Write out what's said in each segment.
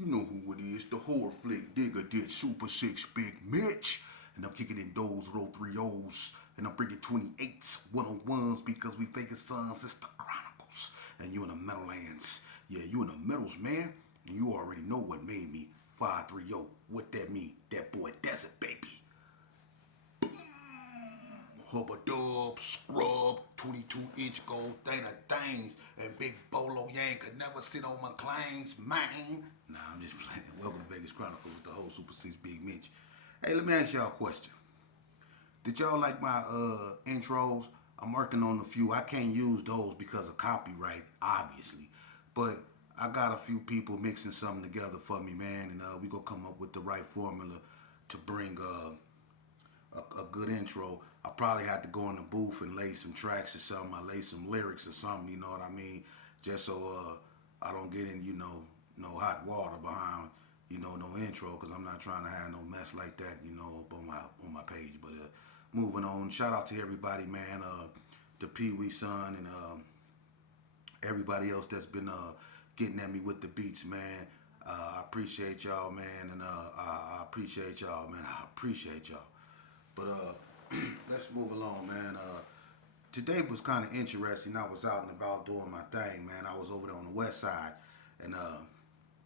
You know who it is, the horror flick digger did Super 6 Big Mitch. And I'm kicking in those with 03 O's. And I'm bringing 28s, 101s because we faking sons. It's the Chronicles. And you in the Meadowlands. Yeah, you in the Meadows, man. And you already know what made me 530. What that mean? That boy Desert, baby. Hubba Dub, Scrub, 22-inch gold thing of things, and Big Bolo Yank could never sit on my claims, man. Nah, I'm just playing. Welcome to Vegas Chronicles with the whole Super 6 Big Mitch. Hey, let me ask y'all a question. Did y'all like my intros? I'm working on a few. I can't use those because of copyright, obviously. But I got a few people mixing something together for me, man, and we gonna come up with the right formula to bring a good intro. I probably had to go in the booth and lay some tracks or something. I lay some lyrics or something, you know what I mean? Just so I don't get in, no hot water behind, no intro, because I'm not trying to have no mess like that, up on my page. But moving on, shout out to everybody, man. The Pee Wee son and everybody else that's been getting at me with the beats, man. I appreciate y'all, man, and I appreciate y'all, man. I appreciate y'all. But let's move along, man. Today was kind of interesting. I was out and about doing my thing, man. I was over there on the west side, and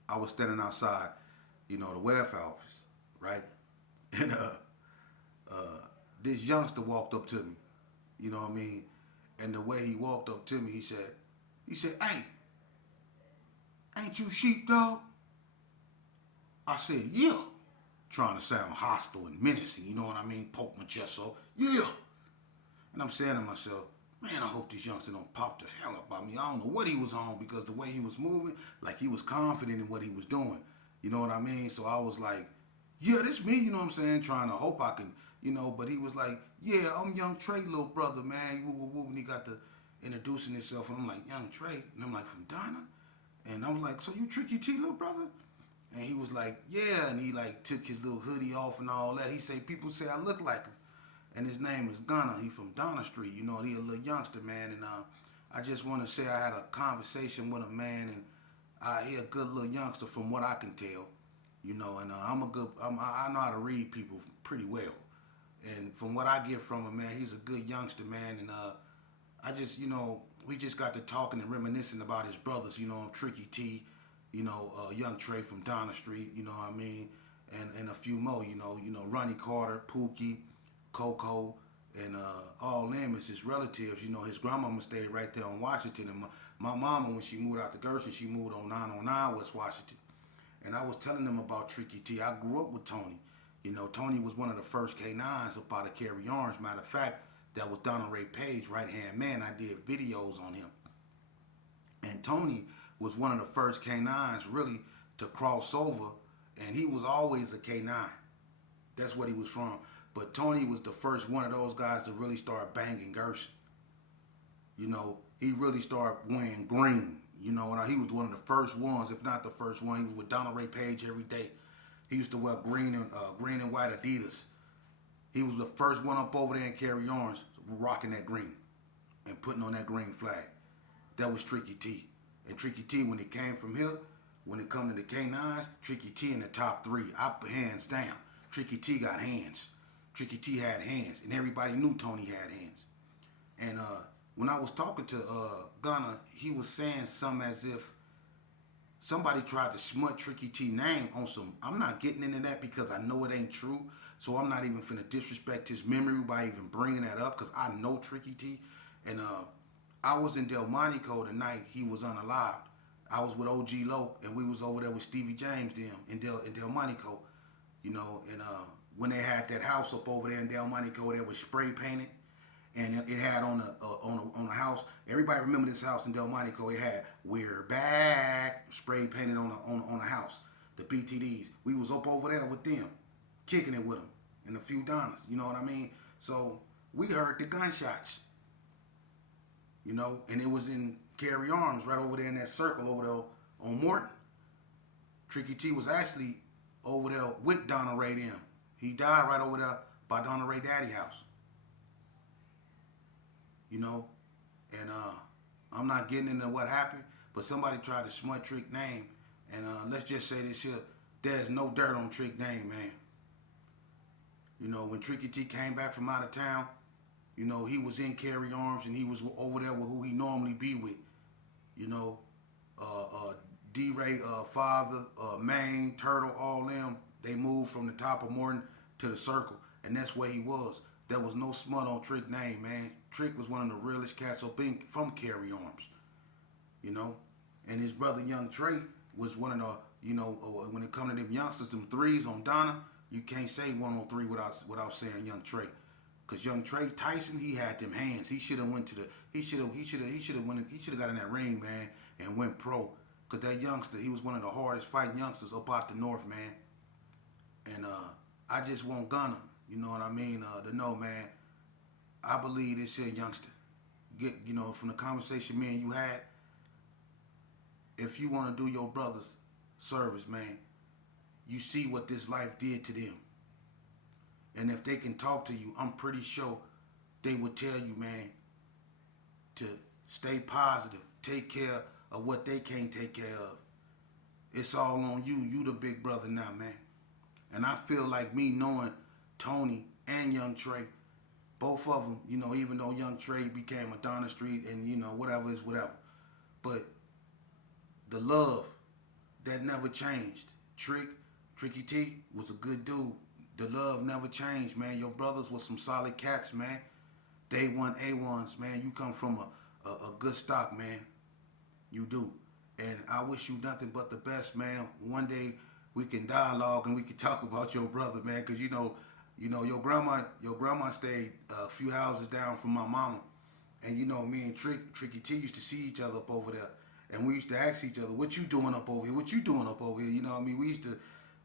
I was standing outside, the welfare office, right? And this youngster walked up to me, you know what I mean? And the way he walked up to me, he said, "Hey, ain't you sheepdog?" I said, "Yeah." Trying to sound hostile and menacing, you know what I mean? Poke my chest, so, yeah. And I'm saying to myself, man, I hope this youngster don't pop the hell up on me. I don't know what he was on because the way he was moving, like he was confident in what he was doing. You know what I mean? So I was like, yeah, this me, you know what I'm saying? Trying to hope I can, but he was like, yeah, I'm Young Trey, little brother, man. Woo, woo, woo. And he got to introducing himself, and I'm like, Young Trey. And I'm like, from Donna? And I was like, so you Tricky T, little brother? And he was like, yeah, and he like took his little hoodie off and all that. He say, people say I look like him. And his name is Gunna. He from Donna Street, and he a little youngster, man. And I just want to say I had a conversation with him, man, and he a good little youngster from what I can tell, and I know how to read people pretty well. And from what I get from him, man, he's a good youngster, man. And I just, we just got to talking and reminiscing about his brothers, Tricky T, Young Trey from Donna Street, you know what I mean, and a few more, Ronnie Carter, Pookie, Coco, and all them is his relatives. His grandmama stayed right there on Washington, and my mama, when she moved out to Gerson, she moved on 909 West Washington. And I was telling them about Tricky T. I grew up with Tony. Tony was one of the first K9s up out of Cary Orange. Matter of fact, that was Donna Ray Page, right-hand man. I did videos on him. And Tony was one of the first K9s really to cross over, and he was always a K9. That's what he was from. But Tony was the first one of those guys to really start banging Gerson. He really started wearing green. And he was one of the first ones, if not the first one. He was with Donna Ray Page every day. He used to wear green and white Adidas. He was the first one up over there in Cary Orange rocking that green and putting on that green flag. That was Tricky T. And Tricky T, when it came from here, when it come to the K9s, Tricky T in the top three. Hands down. Tricky T got hands. Tricky T had hands. And everybody knew Tony had hands. And when I was talking to Gunna, he was saying something as if somebody tried to smut Tricky T name on some. I'm not getting into that because I know it ain't true. So I'm not even finna disrespect his memory by even bringing that up because I know Tricky T. And I was in Delmonico the night he was unalived. I was with OG Loke, and we was over there with Stevie James in Delmonico, and when they had that house up over there in Delmonico, that was spray painted, and it had on a house. Everybody remember this house in Delmonico? It had "We're Back" spray painted on a house. The BTDs. We was up over there with them, kicking it with them, and a few Donnas. You know what I mean? So we heard the gunshots. And it was in Cary Arms, right over there in that circle over there on Morton. Tricky T was actually over there with Donna Ray them. He died right over there by Donna Ray Daddy house. And I'm not getting into what happened, but somebody tried to smut Trick name And let's just say this here, there's no dirt on Trick name, man. You know, when Tricky T came back from out of town, you know, he was in Carry Arms and he was over there with who he normally be with. You know, D-Ray, Father, Maine, Turtle, all them, they moved from the top of Morton to the circle. And that's where he was. There was no smut on Trick name, man. Trick was one of the realest cats up in, from Carry Arms. You know? And his brother Young Trey was one of the, you know, when it come to them youngsters, them threes on Donna, you can't say 103 without saying Young Trey. Cause Young Trey Tyson, he had them hands. He should have went to the. He should have got in that ring, man, and went pro. Cause that youngster, he was one of the hardest fighting youngsters up out the north, man. And I just want Gunna, you know what I mean, to know, man. I believe this here youngster. Get, you know, from the conversation me and you had. If you want to do your brother's service, man, you see what this life did to them. And if they can talk to you, I'm pretty sure they would tell you, man, to stay positive, take care of what they can't take care of. It's all on you. You the big brother now, man. And I feel like me knowing Tony and Young Trey, both of them, you know, even though Young Trey became a Donna Street and, you know, whatever is whatever. But the love, that never changed. Tricky T was a good dude. The love never changed, man. Your brothers was some solid cats, man. Day one A1s, man. You come from a good stock, man. You do. And I wish you nothing but the best, man. One day we can dialogue and we can talk about your brother, man. Because, you know, your grandma stayed a few houses down from my mama. And, you know, me and Tricky T used to see each other up over there. And we used to ask each other, what you doing up over here? What you doing up over here? You know what I mean? We used to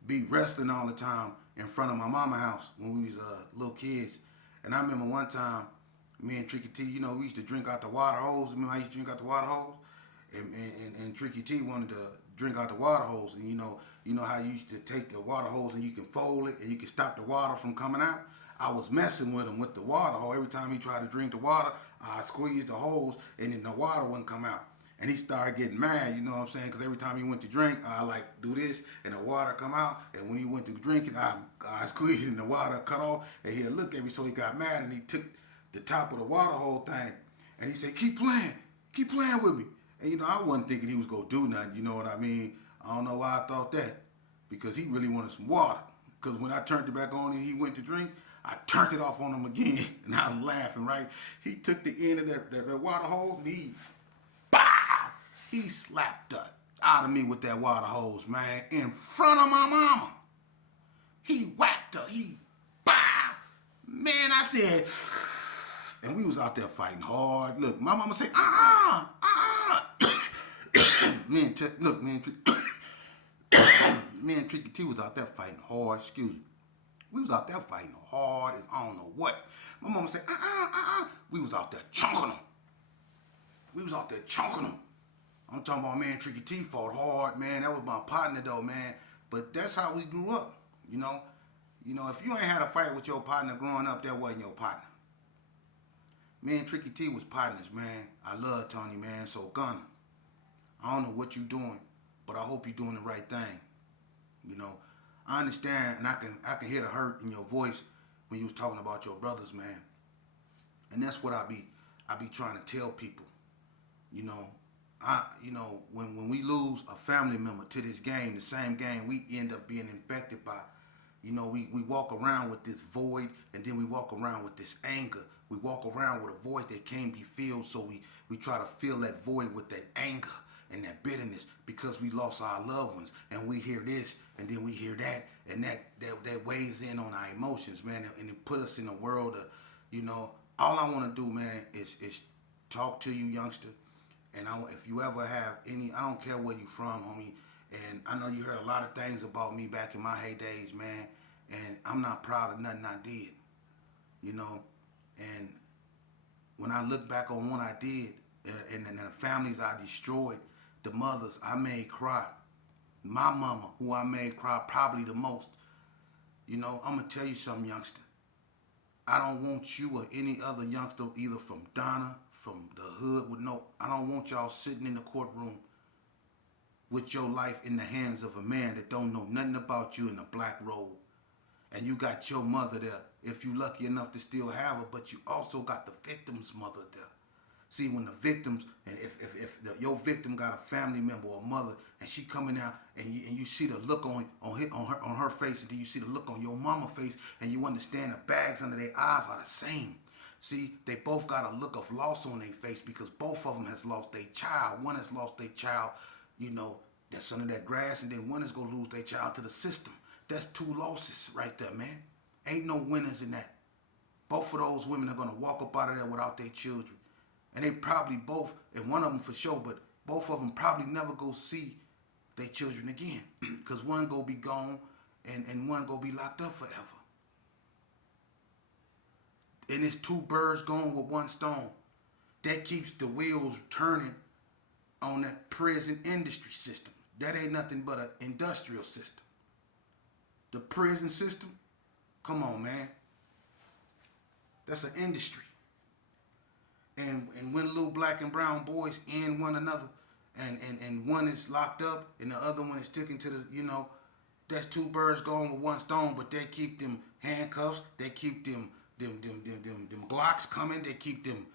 be wrestling all the time in front of my mama's house when we was little kids. And I remember one time, me and Tricky T, you know, we used to drink out the water hose. Remember how I used to drink out the water hose? And Tricky T wanted to drink out the water hose. And you know how you used to take the water hose and you can fold it and you can stop the water from coming out? I was messing with him with the water hose. Every time he tried to drink the water, I squeezed the hose and then the water wouldn't come out. And he started getting mad, you know what I'm saying? Because every time he went to drink, I like do this, and the water come out. And when he went to drink it, I squeezed it, and the water cut off. And he'd look at me, so he got mad, and he took the top of the water hole thing, and he said, keep playing with me. And, you know, I wasn't thinking he was going to do nothing, you know what I mean? I don't know why I thought that, because he really wanted some water. Because when I turned it back on and he went to drink, I turned it off on him again, and I was laughing, right? He took the end of that water hose, and he slapped the out of me with that water hose, man, in front of my mama. He whacked her. Man, I said, and we was out there fighting hard. Look, my mama said, me and Tricky T was out there fighting hard. Excuse me. We was out there fighting hard as I don't know what. My mama said, We was out there chunking them. I'm talking about, man, Tricky T fought hard, man. That was my partner, though, man. But that's how we grew up, you know. You know, if you ain't had a fight with your partner growing up, that wasn't your partner. Me and Tricky T was partners, man. I love Tony, man. So, Gunna, I don't know what you doing, but I hope you're doing the right thing. You know, I understand, and I can hear the hurt in your voice when you was talking about your brothers, man. And that's what I be trying to tell people, you know. When we lose a family member to this game, the same game we end up being infected by, you know, we walk around with this void, and then we walk around with this anger. We walk around with a void that can't be filled, so we try to fill that void with that anger and that bitterness because we lost our loved ones, and we hear this, and then we hear that, and that weighs in on our emotions, man, and it put us in a world of, you know, all I want to do, man, is talk to you, youngster. And if you ever have any, I don't care where you from, homie. And I know you heard a lot of things about me back in my heydays, man. And I'm not proud of nothing I did, you know. And when I look back on what I did, and the families I destroyed, the mothers I made cry, my mama, who I made cry probably the most, you know, I'm going to tell you something, youngster. I don't want you or any other youngster, either from Donna, from the hood, I don't want y'all sitting in the courtroom with your life in the hands of a man that don't know nothing about you in a black robe. And you got your mother there, if you lucky enough to still have her, but you also got the victim's mother there. See, when the victims, and your victim got a family member or a mother, and she coming out, and you see the look on her face, and then you see the look on your mama face, and you understand the bags under their eyes are the same. See, they both got a look of loss on their face because both of them has lost their child. One has lost their child, that's under that grass, and then one is gonna lose their child to the system. That's two losses right there, man. Ain't no winners in that. Both of those women are gonna walk up out of there without their children. And they probably both, and one of them for sure, but both of them probably never go see their children again. Because one go be gone and one go be locked up forever. And it's two birds going with one stone. That keeps the wheels turning on that prison industry system. That ain't nothing but an industrial system. The prison system, come on, man. That's an industry. And when little black and brown boys end one another, and one is locked up and the other one is taken to the, that's two birds going with one stone, but they keep them handcuffs, they keep them Glocks coming, they keep them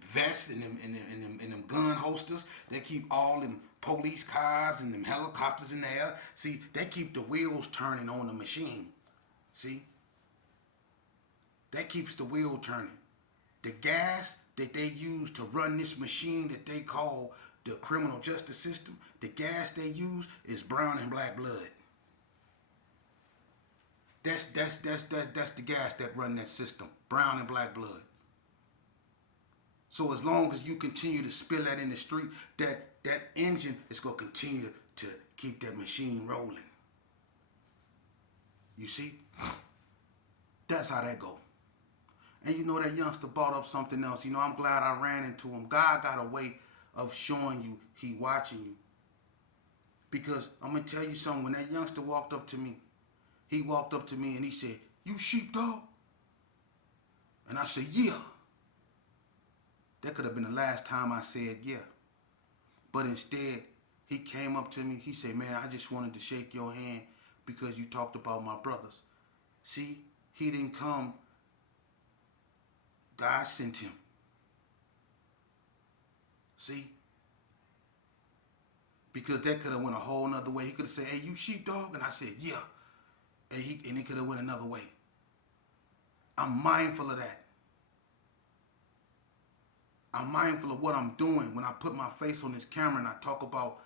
vests and them gun holsters, they keep all them police cars and them helicopters in the air. See, they keep the wheels turning on the machine. See? That keeps the wheel turning. The gas that they use to run this machine that they call the criminal justice system, the gas they use is brown and black blood. That's the gas that run that system, brown and black blood. So as long as you continue to spill that in the street, that engine is going to continue to keep that machine rolling. You see? That's how that go. And that youngster brought up something else. I'm glad I ran into him. God got a way of showing you he watching you. Because I'm going to tell you something. When that youngster walked up to me, he walked up to me and he said, "You sheepdog?" And I said, "Yeah." That could have been the last time I said yeah. But instead, he came up to me. He said, "Man, I just wanted to shake your hand because you talked about my brothers." See, he didn't come. God sent him. See? Because that could have went a whole nother way. He could have said, "Hey, you sheepdog?" And I said, "Yeah." And it could have went another way. I'm mindful of that. I'm mindful of what I'm doing when I put my face on this camera and I talk about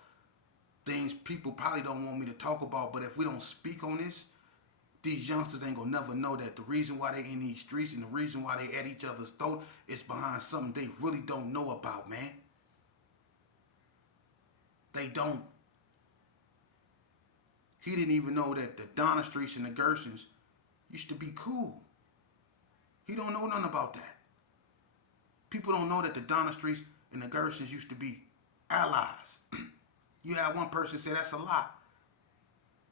things people probably don't want me to talk about. But if we don't speak on this, these youngsters ain't gonna never know that the reason why they in these streets and the reason why they at each other's throat is behind something they really don't know about, man. They don't. He didn't even know that the Donna streets and the Gersons used to be cool. He don't know nothing about that. People don't know that the Donna streets and the Gersons used to be allies. You had one person say that's a lie.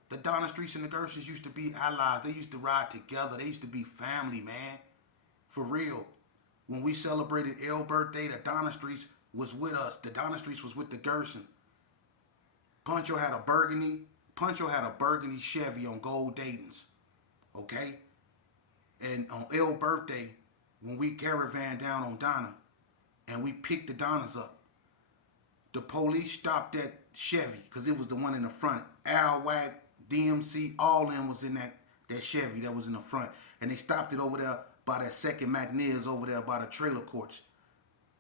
The Donna streets and the Gersons used to be allies. They used to ride together. They used to be family, man. For real. When we celebrated L's birthday, the Donna streets was with us. The Donna streets was with the Gerson. Puncho had a burgundy Chevy on gold Dayton's. Okay? And on L's birthday, when we caravan down on Donna and we picked the Donnas up, the police stopped that Chevy because it was the one in the front. Al Wag, DMC, all of them was in that Chevy that was in the front. And they stopped it over there by that second McNeil's over there by the trailer courts.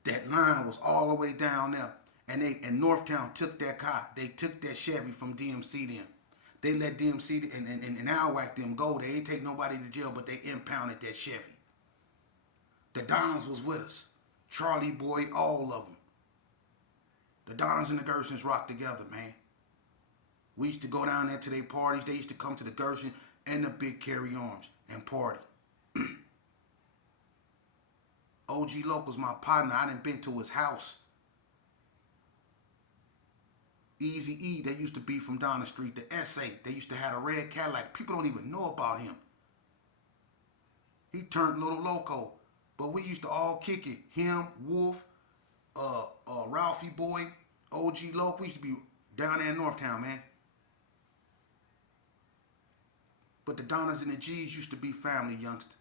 That line was all the way down there. And Northtown took that car. They took that Chevy from DMC then. They let DMC and Al Whack them go. They ain't take nobody to jail, but they impounded that Chevy. The Donnas was with us. Charlie Boy, all of them. The Donnas and the Gersons rocked together, man. We used to go down there to their parties. They used to come to the Gerson and the Big Carry Arms and party. OG Loc was my partner. I done been to his house. Easy E, they used to be from Donna Street. The S.A., they used to have a red Cadillac. People don't even know about him. He turned Little Loco. But we used to all kick it. Him, Wolf, Ralphie Boy, OG Loc. We used to be down there in Northtown, man. But the Donnas and the G's used to be family, youngster.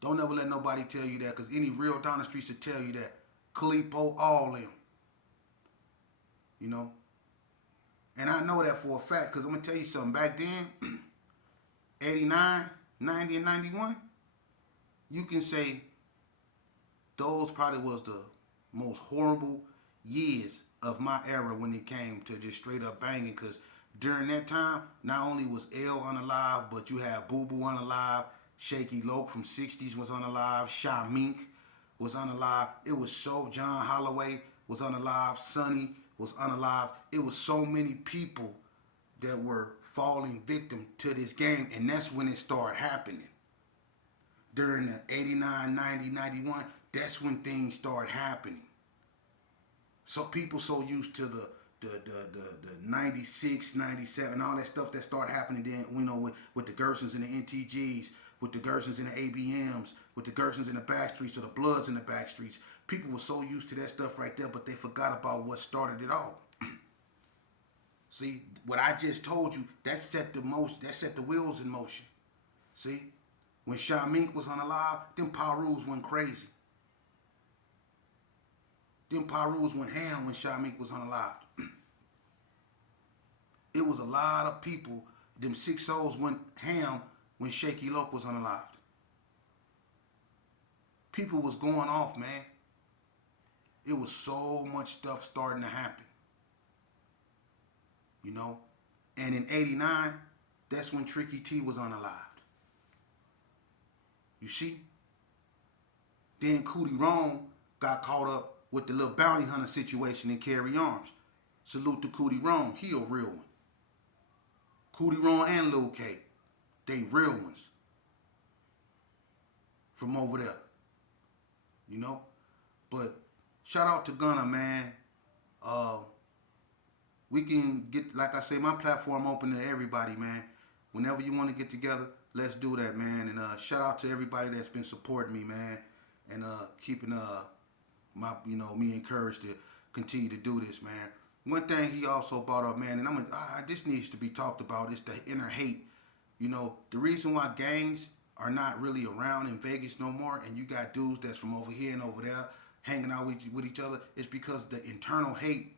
Don't ever let nobody tell you that, because any real Donna Streets should tell you that. Calipo, all them. You know? And I know that for a fact, because I'm going to tell you something. Back then, 89, 90, and 91, you can say those probably was the most horrible years of my era when it came to just straight up banging, because during that time, not only was L unalive, but you had Boo Boo unalive, Shaky Loke from 60s was unalive, Sha Mink was unalive. It was so John Holloway was unalive, Sonny was unalive. It was so many people that were falling victim to this game, and that's when it started happening. During the 89, 90, 91, that's when things started happening. So people so used to the 96, 97, all that stuff that started happening then, you know, with the Gersons and the NTGs, with the Gersons and the ABMs, with the Gersons in the backstreets or the Bloods in the backstreets. People were so used to that stuff right there, but they forgot about what started it all. See, what I just told you, that set the wheels in motion. See, when Sha Mink was unalive, them power rules went crazy. Them power rules went ham when Sha Mink was unalive. It was a lot of people, them 6 souls went ham when Shaky Loke was unalive. People was going off, man. It was so much stuff starting to happen. You know? And in 89, that's when Tricky T was unalived. You see? Then Cootie Rome got caught up with the little bounty hunter situation in Carry Arms. Salute to Cootie Rome. He a real one. Cootie Rome and Lil K. They real ones. From over there. You know? But shout out to Gunna, man. We can get, like I say, my platform open to everybody, man. Whenever you want to get together, let's do that, man. And shout out to everybody that's been supporting me, man. And keeping me encouraged to continue to do this, man. One thing he also brought up, man, and this needs to be talked about, is the inner hate. You know, the reason why gangs are not really around in Vegas no more, and you got dudes that's from over here and over there hanging out with each other, is because the internal hate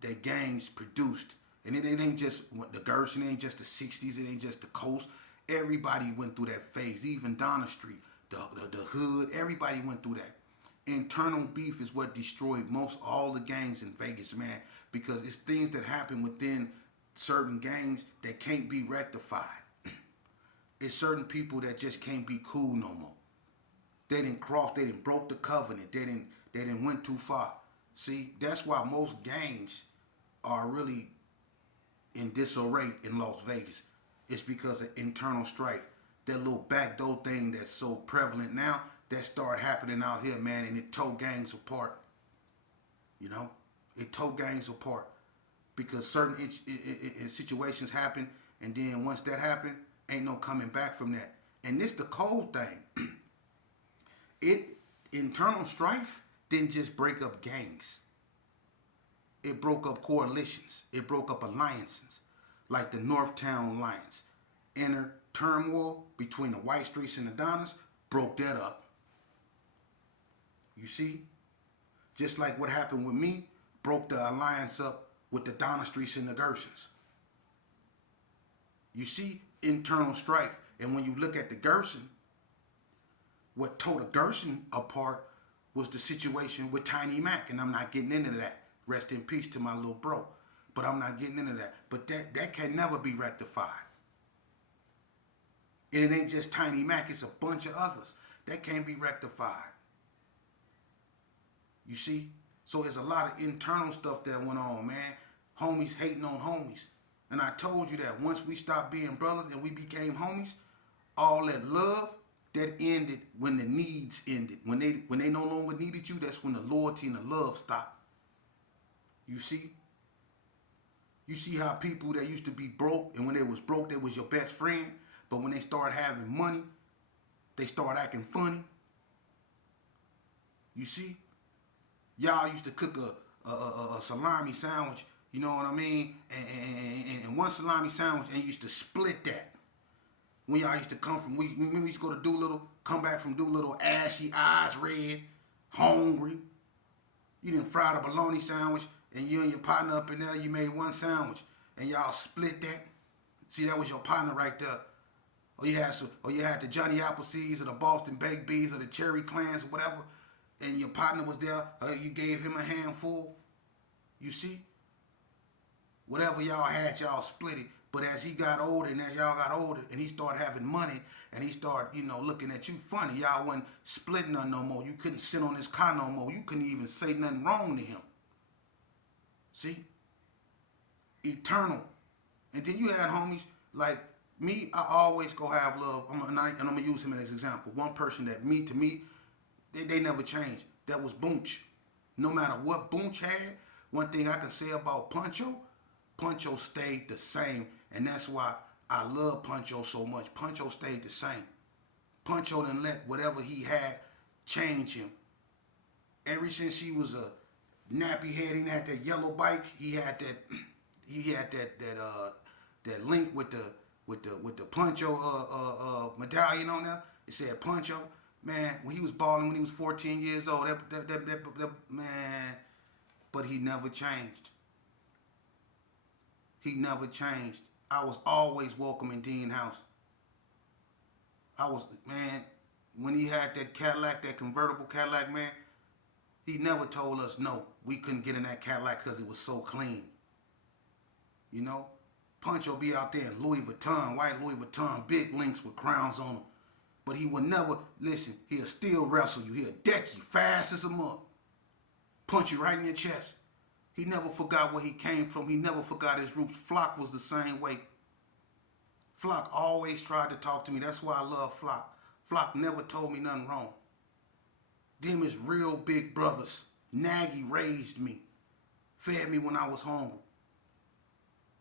that gangs produced. And it ain't just the Gerson, it ain't just the 60s, it ain't just the coast. Everybody went through that phase, even Donna Street, the hood, everybody went through that. Internal beef is what destroyed all the gangs in Vegas, man, because it's things that happen within certain gangs that can't be rectified. It's certain people that just can't be cool no more. They didn't broke the covenant, they didn't went too far. See, that's why most gangs are really in disarray in Las Vegas. It's because of internal strife. That little backdoor thing that's so prevalent now, that started happening out here, man, and it tore gangs apart. You know? It tore gangs apart. Because certain situations happen, and then once that happened, ain't no coming back from that. And this the cold thing. Internal strife didn't just break up gangs. It broke up coalitions. It broke up alliances, like the Northtown Alliance. Inner turmoil between the White Streets and the Donnas broke that up. You see? Just like what happened with me, broke the alliance up with the Donna Streets and the Gersons. You see? Internal strife. And when you look at the Gerson, what tore the Gerson apart was the situation with Tiny Mac. And I'm not getting into that. Rest in peace to my little bro. But I'm not getting into that. But that can never be rectified. And it ain't just Tiny Mac, it's a bunch of others. That can't be rectified. You see? So there's a lot of internal stuff that went on, man. Homies hating on homies. And I told you that once we stopped being brothers and we became homies, all that love, that ended when the needs ended. When they no longer needed you, that's when the loyalty and the love stopped. You see? You see how people that used to be broke, and when they was broke, they was your best friend. But when they started having money, they started acting funny. You see? Y'all used to cook a salami sandwich, you know what I mean? And one salami sandwich, and you used to split that. When y'all used to come from, we used to go to Doolittle, come back from Doolittle, ashy, eyes red, hungry. You didn't fry the bologna sandwich, and you and your partner up in there, you made one sandwich, and y'all split that. See, that was your partner right there. Or you had the Johnny Appleseeds or the Boston Baked Bees or the Cherry Clans or whatever, and your partner was there. You gave him a handful. You see, whatever y'all had, y'all split it. But as he got older and as y'all got older, and he started having money, and he started, looking at you funny, y'all wasn't splitting nothing no more. You couldn't sit on his car no more. You couldn't even say nothing wrong to him. See, eternal. And then you had homies like me. I always go have love. And I'm gonna use him as an example. One person that to me, they never changed. That was Boonch. No matter what Boonch had, one thing I can say about Puncho stayed the same, and that's why I love Puncho so much. Puncho stayed the same. Puncho didn't let whatever he had change him. Ever since he was a nappy head, he had that yellow bike. He had that link with the Puncho medallion on there. It said Puncho. Man, when he was balling when he was 14 years old, that man, but he never changed. He never changed. I was always welcome in Dean House. Man, when he had that Cadillac, that convertible Cadillac, man, he never told us no. We couldn't get in that Cadillac because it was so clean. Puncho be out there in Louis Vuitton, white Louis Vuitton, big links with crowns on them. But he would never, listen, he'll still wrestle you. He'll deck you fast as a mug. Punch you right in your chest. He never forgot where he came from. He never forgot his roots. Flock was the same way. Flock always tried to talk to me. That's why I love Flock. Flock never told me nothing wrong. Them is real big brothers. Nagy raised me. Fed me when I was hungry.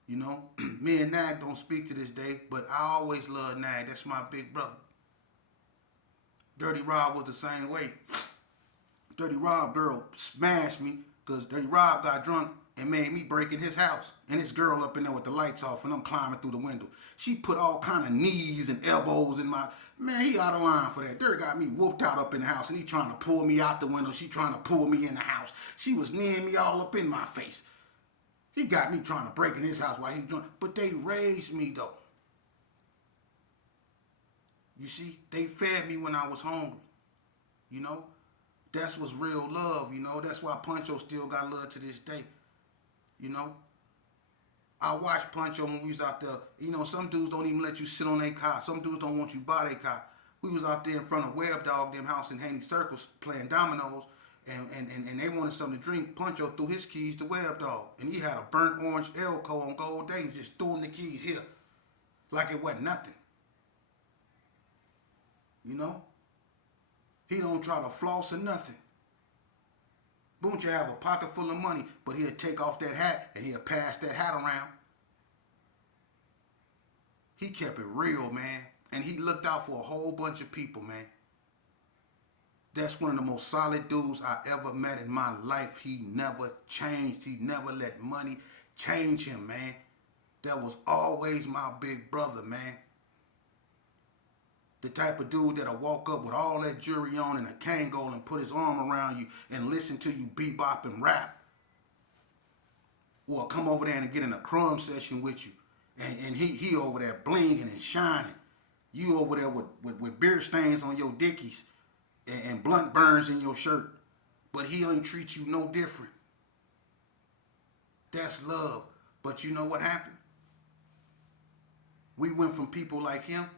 Me and Nag don't speak to this day, but I always love Nag. That's my big brother. Dirty Rob was the same way. Dirty Rob girl smashed me because Dirty Rob got drunk and made me break in his house. And his girl up in there with the lights off and I'm climbing through the window. She put all kind of knees and elbows in my... Man, he out of line for that. Dirt got me whooped out up in the house and he trying to pull me out the window. She trying to pull me in the house. She was kneeing me all up in my face. He got me trying to break in his house while he drunk. But they raised me though. You see, they fed me when I was hungry. That's what's real love, That's why Puncho still got love to this day. I watched Puncho when we was out there. Some dudes don't even let you sit on their car. Some dudes don't want you by their car. We was out there in front of Web Dog, them house in Haney Circles, playing dominoes, and they wanted something to drink. Puncho threw his keys to Web Dog, and he had a burnt orange Elco on gold day and just threw him the keys here, like it wasn't nothing. He don't try to floss or nothing. Booncha have a pocket full of money, but he'll take off that hat and he'll pass that hat around. He kept it real, man. And he looked out for a whole bunch of people, man. That's one of the most solid dudes I ever met in my life. He never changed. He never let money change him, man. That was always my big brother, man. The type of dude that'll walk up with all that jewelry on and a Kangol and put his arm around you and listen to you bebop and rap. Or come over there and get in a crumb session with you. And he over there blinging and shining. You over there with beer stains on your dickies and blunt burns in your shirt. But he don't treat you no different. That's love. But you know what happened? We went from people like him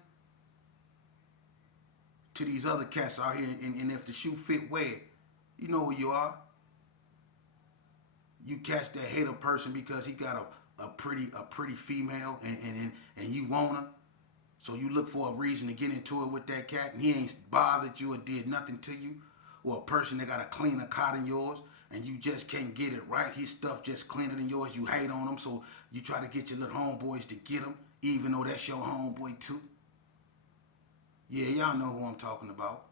to these other cats out here, and if the shoe fit, wear it. You know who you are. You catch that hate a person because he got a pretty female and you want her. So you look for a reason to get into it with that cat, and he ain't bothered you or did nothing to you. Or a person that got a cleaner car than yours, and you just can't get it right. His stuff just cleaner than yours. You hate on him, so you try to get your little homeboys to get him, even though that's your homeboy too. Yeah, y'all know who I'm talking about.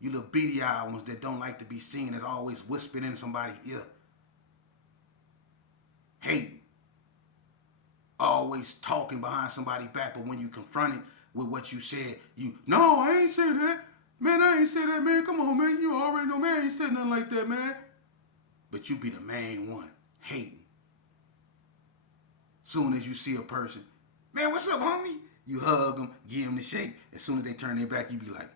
You little beady-eyed ones that don't like to be seen, that always whispering in somebody's ear. hating, always talking behind somebody's back, but when you confronted with what you said, no, I ain't say that. Man, I ain't say that, man. Come on, man. You already know, man. I ain't said nothing like that, man. But you be the main one, hating. Soon as you see a person, man, what's up, homie? You hug them, give them the shake. As soon as they turn their back, you be like,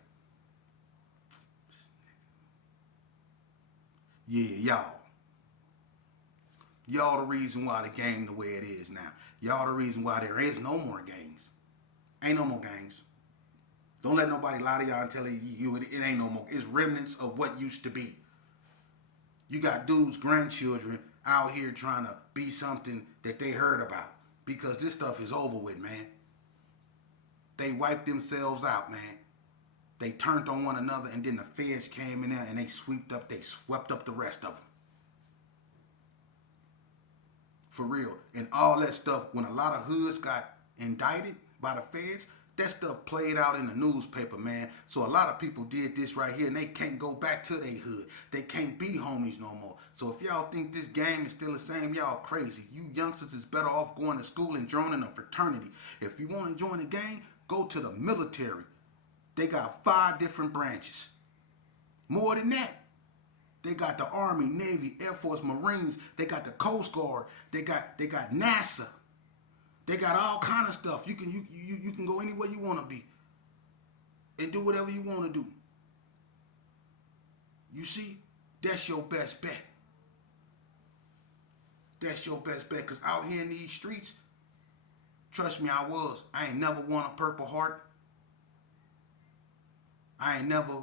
yeah, y'all. Y'all the reason why the game the way it is now. Y'all the reason why there is no more gangs. Ain't no more gangs. Don't let nobody lie to y'all and tell you it ain't no more. It's remnants of what used to be. You got dudes' grandchildren out here trying to be something that they heard about. Because this stuff is over with, man. They wiped themselves out, man. They turned on one another, and then the feds came in there and they swept up the rest of them. For real. And all that stuff, when a lot of hoods got indicted by the feds, that stuff played out in the newspaper, man. So a lot of people did this right here, and they can't go back to their hood. They can't be homies no more. So if y'all think this game is still the same, y'all crazy. You youngsters is better off going to school and joining a fraternity. If you want to join a gang, go to the military. They got 5 different branches. More than that. They got the Army, Navy, Air Force, Marines. They got the Coast Guard. They got NASA. They got all kind of stuff. You can go anywhere you want to be and do whatever you want to do. You see, that's your best bet. That's your best bet. Because out here in these streets, trust me, I ain't never won a Purple Heart. I ain't never